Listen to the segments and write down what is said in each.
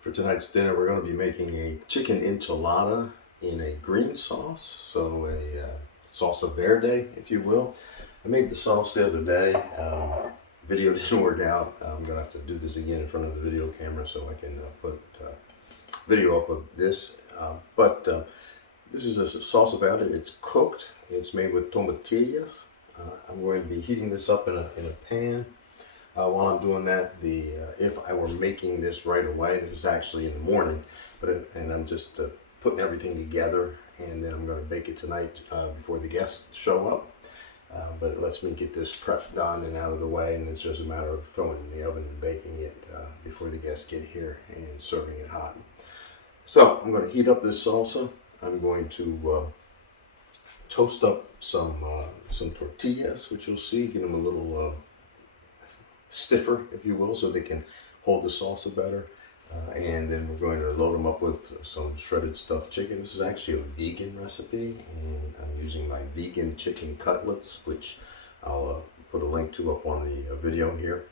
For tonight's dinner, we're going to be making a chicken enchilada in a green sauce, so a salsa verde, if you will. I made the sauce the other day. Video didn't work out. I'm going to have to do this again in front of the video camera so I can put video up of this. But this is a salsa verde. It's cooked. It's made with tomatillos. I'm going to be heating this up in a pan. While I'm doing that, if I were making this right away, this is actually in the morning, and I'm just putting everything together, and then I'm going to bake it tonight before the guests show up. But it lets me get this prep done and out of the way, and it's just a matter of throwing it in the oven and baking it before the guests get here and serving it hot. So I'm going to heat up this salsa. I'm going to toast up some tortillas, which you'll see, get them a little stiffer, if you will, so they can hold the salsa better. And then we're going to load them up with some shredded stuffed chicken. This is actually a vegan recipe, and I'm using my vegan chicken cutlets, which I'll put a link to up on the video here.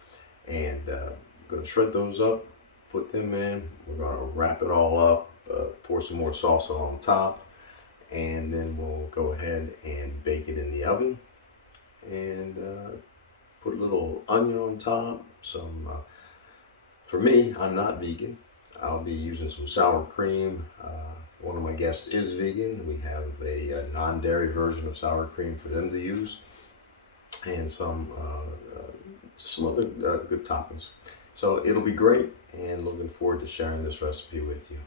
And I'm going to shred those up, put them in. We're going to wrap it all up, pour some more salsa on top, and then we'll go ahead and bake it in the oven. And put a little onion on top, for me, I'm not vegan. I'll be using some sour cream. One of my guests is vegan. We have a non-dairy version of sour cream for them to use, and some other good toppings. So it'll be great, and looking forward to sharing this recipe with you.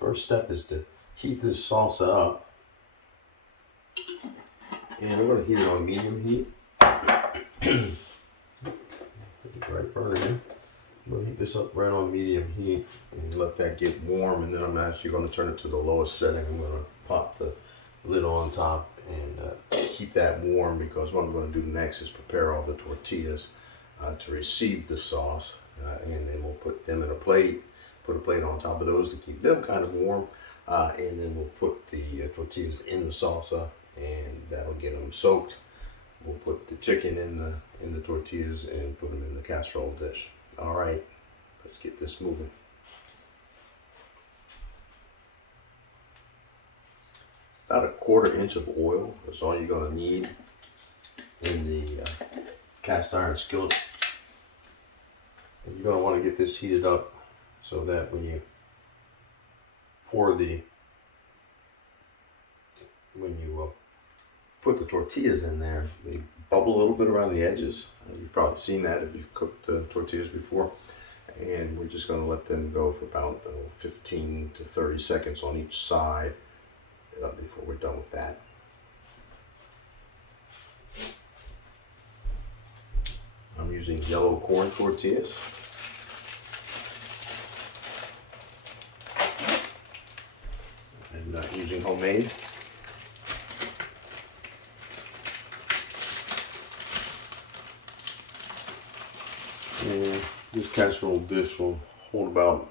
First step is to heat this salsa up, and we're going to heat it on medium heat. Put the right burner in. I'm going to heat this up right on medium heat and let that get warm, and then I'm actually going to turn it to the lowest setting. I'm going to pop the lid on top and keep that warm, because what I'm going to do next is prepare all the tortillas to receive the sauce, and then we'll put them in a plate. Put a plate on top of those to keep them kind of warm, and then we'll put the tortillas in the salsa, and that'll get them soaked. We'll put the chicken in the tortillas and put them in the casserole dish. All right, let's get this moving. About a 1/4 inch of oil is all you're going to need in the cast iron skillet. And you're going to want to get this heated up so that when you put the tortillas in there, they bubble a little bit around the edges. You've probably seen that if you've cooked tortillas before. And we're just going to let them go for about 15 to 30 seconds on each side before we're done with that. I'm using yellow corn tortillas. I'm not using homemade. And this casserole dish will hold about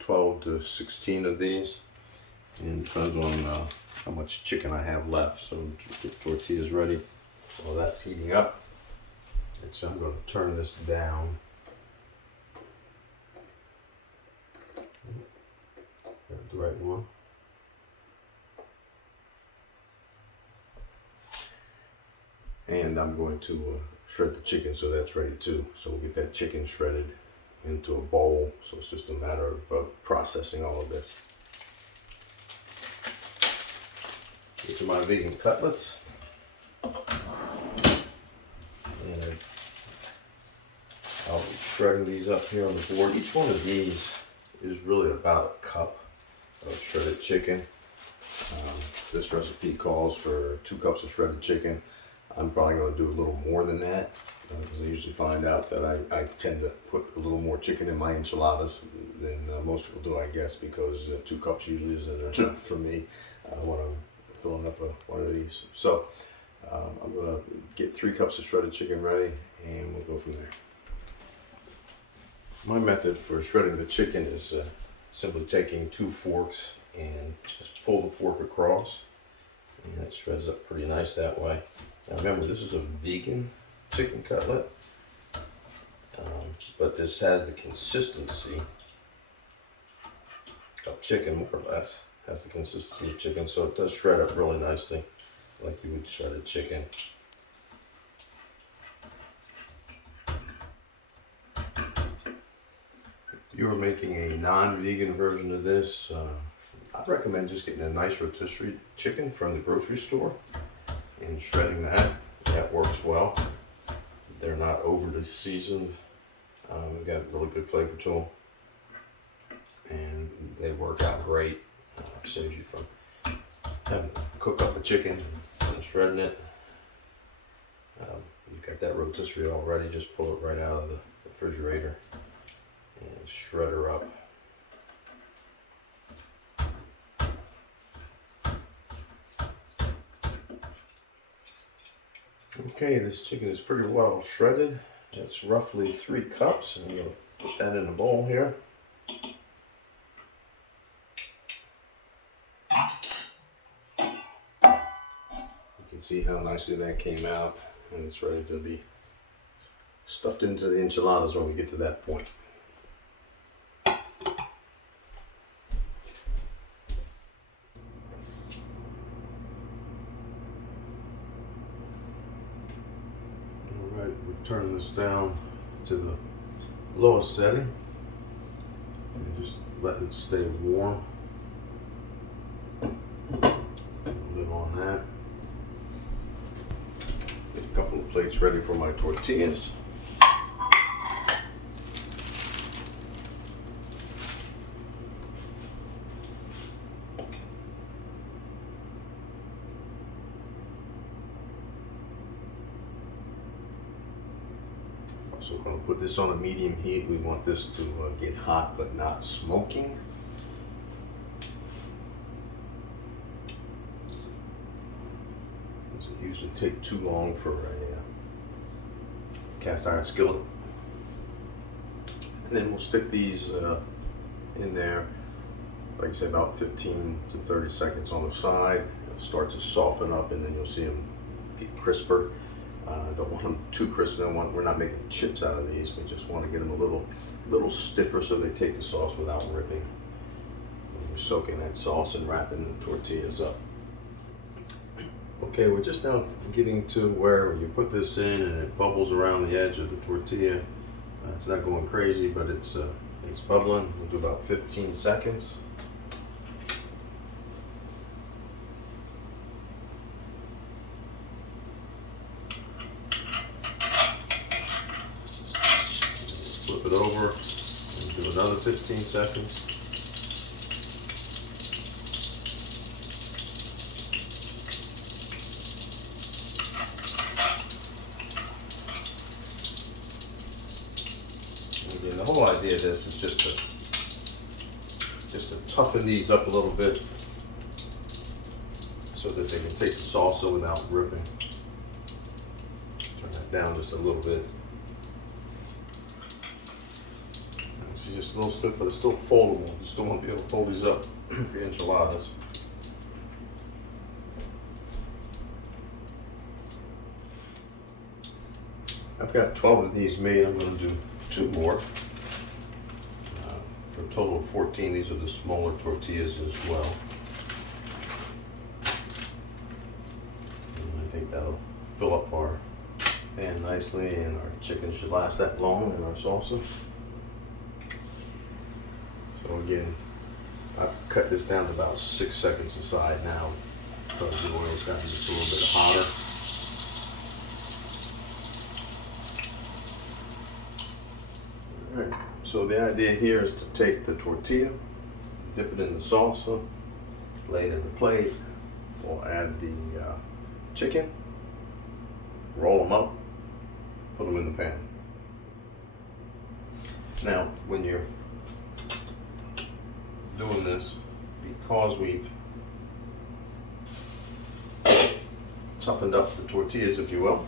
12 to 16 of these, and it depends on how much chicken I have left. So the tortilla's ready. Well, that's heating up. And so I'm going to turn this down. Got the right one. And I'm going to shred the chicken, so that's ready too. So we'll get that chicken shredded into a bowl. So it's just a matter of processing all of this. These are my vegan cutlets. And I'll be shredding these up here on the board. Each one of these is really about a cup of shredded chicken. This recipe calls for 2 cups of shredded chicken. I'm probably going to do a little more than that, because I usually find out that I tend to put a little more chicken in my enchiladas than most people do, I guess, because 2 cups usually isn't enough for me when I'm filling up one of these. So I'm going to get 3 cups of shredded chicken ready, and we'll go from there. My method for shredding the chicken is simply taking 2 forks and just pull the fork across. And It shreds up pretty nice that way. Now remember, this is a vegan chicken cutlet, but this has the consistency of chicken, more or less. Has the consistency of chicken, so it does shred up really nicely, like you would shredded chicken. If you were making a non-vegan version of this, I'd recommend just getting a nice rotisserie chicken from the grocery store and shredding that. That works well. They're not overly seasoned. They've got really good flavor to them, and they work out great. Saves you from having to cook up the chicken and shredding it. You've got that rotisserie already. Just pull it right out of the refrigerator and shred her up. Okay, this chicken is pretty well shredded. It's roughly 3 cups, and I'm going to put that in a bowl here. You can see how nicely that came out, and it's ready to be stuffed into the enchiladas when we get to that point. Alright, we're turning this down to the lowest setting and just let it stay warm. Lid on that. Get a couple of plates ready for my tortillas. So we're going to put this on a medium heat. We want this to get hot but not smoking. Doesn't usually take too long for a cast iron skillet. And then we'll stick these in there, like I said, about 15 to 30 seconds on the side. It'll start to soften up, and then you'll see them get crisper. Don't want them too crisp. We're not making chips out of these. We just want to get them a little stiffer so they take the sauce without ripping. And you're soaking that sauce and wrapping the tortillas up. Okay, we're just now getting to where you put this in and it bubbles around the edge of the tortilla. It's not going crazy, but it's bubbling. We'll do about 15 seconds. Flip it over and do another 15 seconds. Again, the whole idea of this is just to toughen these up a little bit so that they can take the salsa without ripping. Turn that down just a little bit. See, just a little stiff, but it's still foldable. You still want to be able to fold these up for your enchiladas. I've got 12 of these made. I'm going to do 2 more. For a total of 14. These are the smaller tortillas as well. And I think that'll fill up our pan nicely, and our chicken should last that long in our salsa. So again, I've cut this down to about 6 seconds aside now because the oil's gotten just a little bit hotter. Alright, so the idea here is to take the tortilla, dip it in the salsa, lay it in the plate. We'll add the chicken, roll them up, put them in the pan. Now, when you're doing this, because we've toughened up the tortillas, if you will,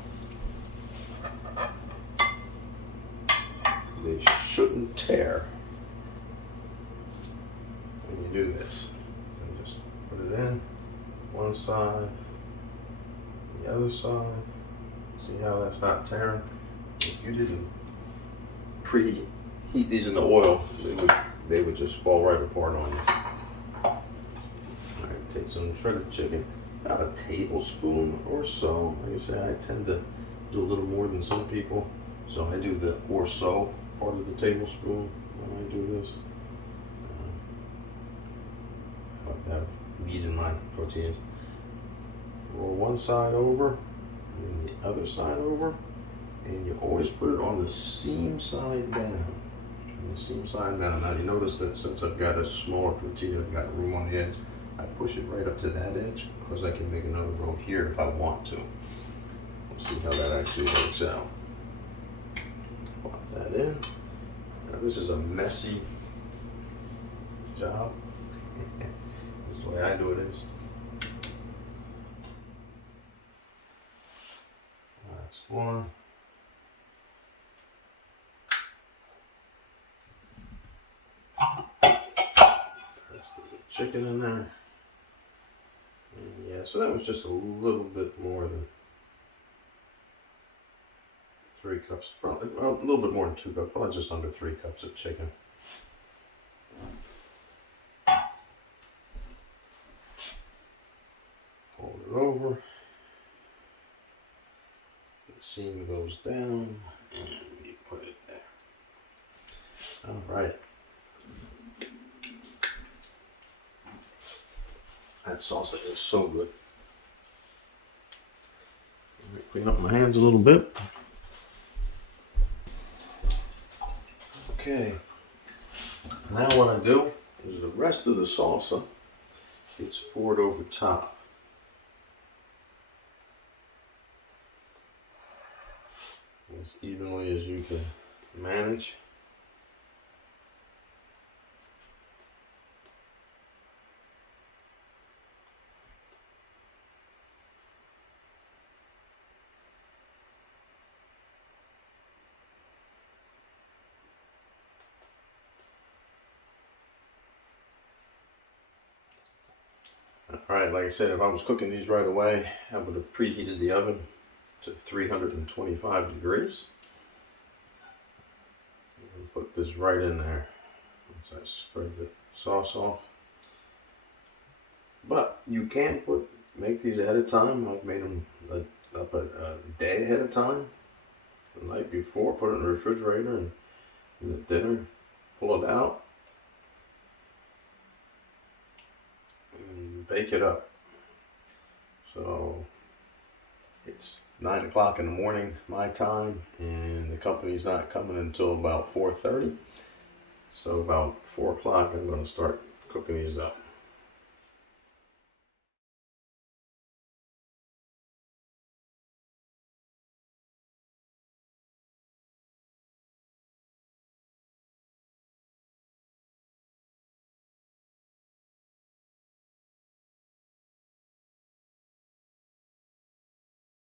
they shouldn't tear when you do this. And just put it in one side, the other side. See how that's not tearing? If you didn't preheat these in the oil, they would just fall right apart on you. Alright, take some shredded chicken, about a tablespoon or so. Like I say, I tend to do a little more than some people, so I do the or so part of the tablespoon when I do this. I like to have meat in my tortillas. Roll one side over, and then the other side over, and you always put it on the seam side down. On the seam side down. Now you notice that since I've got a smaller tortilla, I've got room on the edge, I push it right up to that edge because I can make another row here if I want to. Let's see how that actually works out. Pop that in. Now this is a messy job. This is the way I do it is. Last one. Chicken in there. And yeah, so that was just a little bit more than 3 cups, probably well, a little bit more than 2 cups, probably just under 3 cups of chicken. Fold it over. The seam goes down, and you put it there. All right. That salsa is so good. Let me clean up my hands a little bit. Okay. Now what I do is the rest of the salsa gets poured over top. As evenly as you can manage. Alright, like I said, if I was cooking these right away, I would have preheated the oven to 325 degrees. And put this right in there once I spread the sauce off. But you can make these ahead of time. I've made them up a day ahead of time. The night before, put it in the refrigerator, and at dinner, pull it out and bake it up. So it's 9 o'clock in the morning my time, and the company's not coming until about 4:30. So about 4 o'clock I'm going to start cooking these up.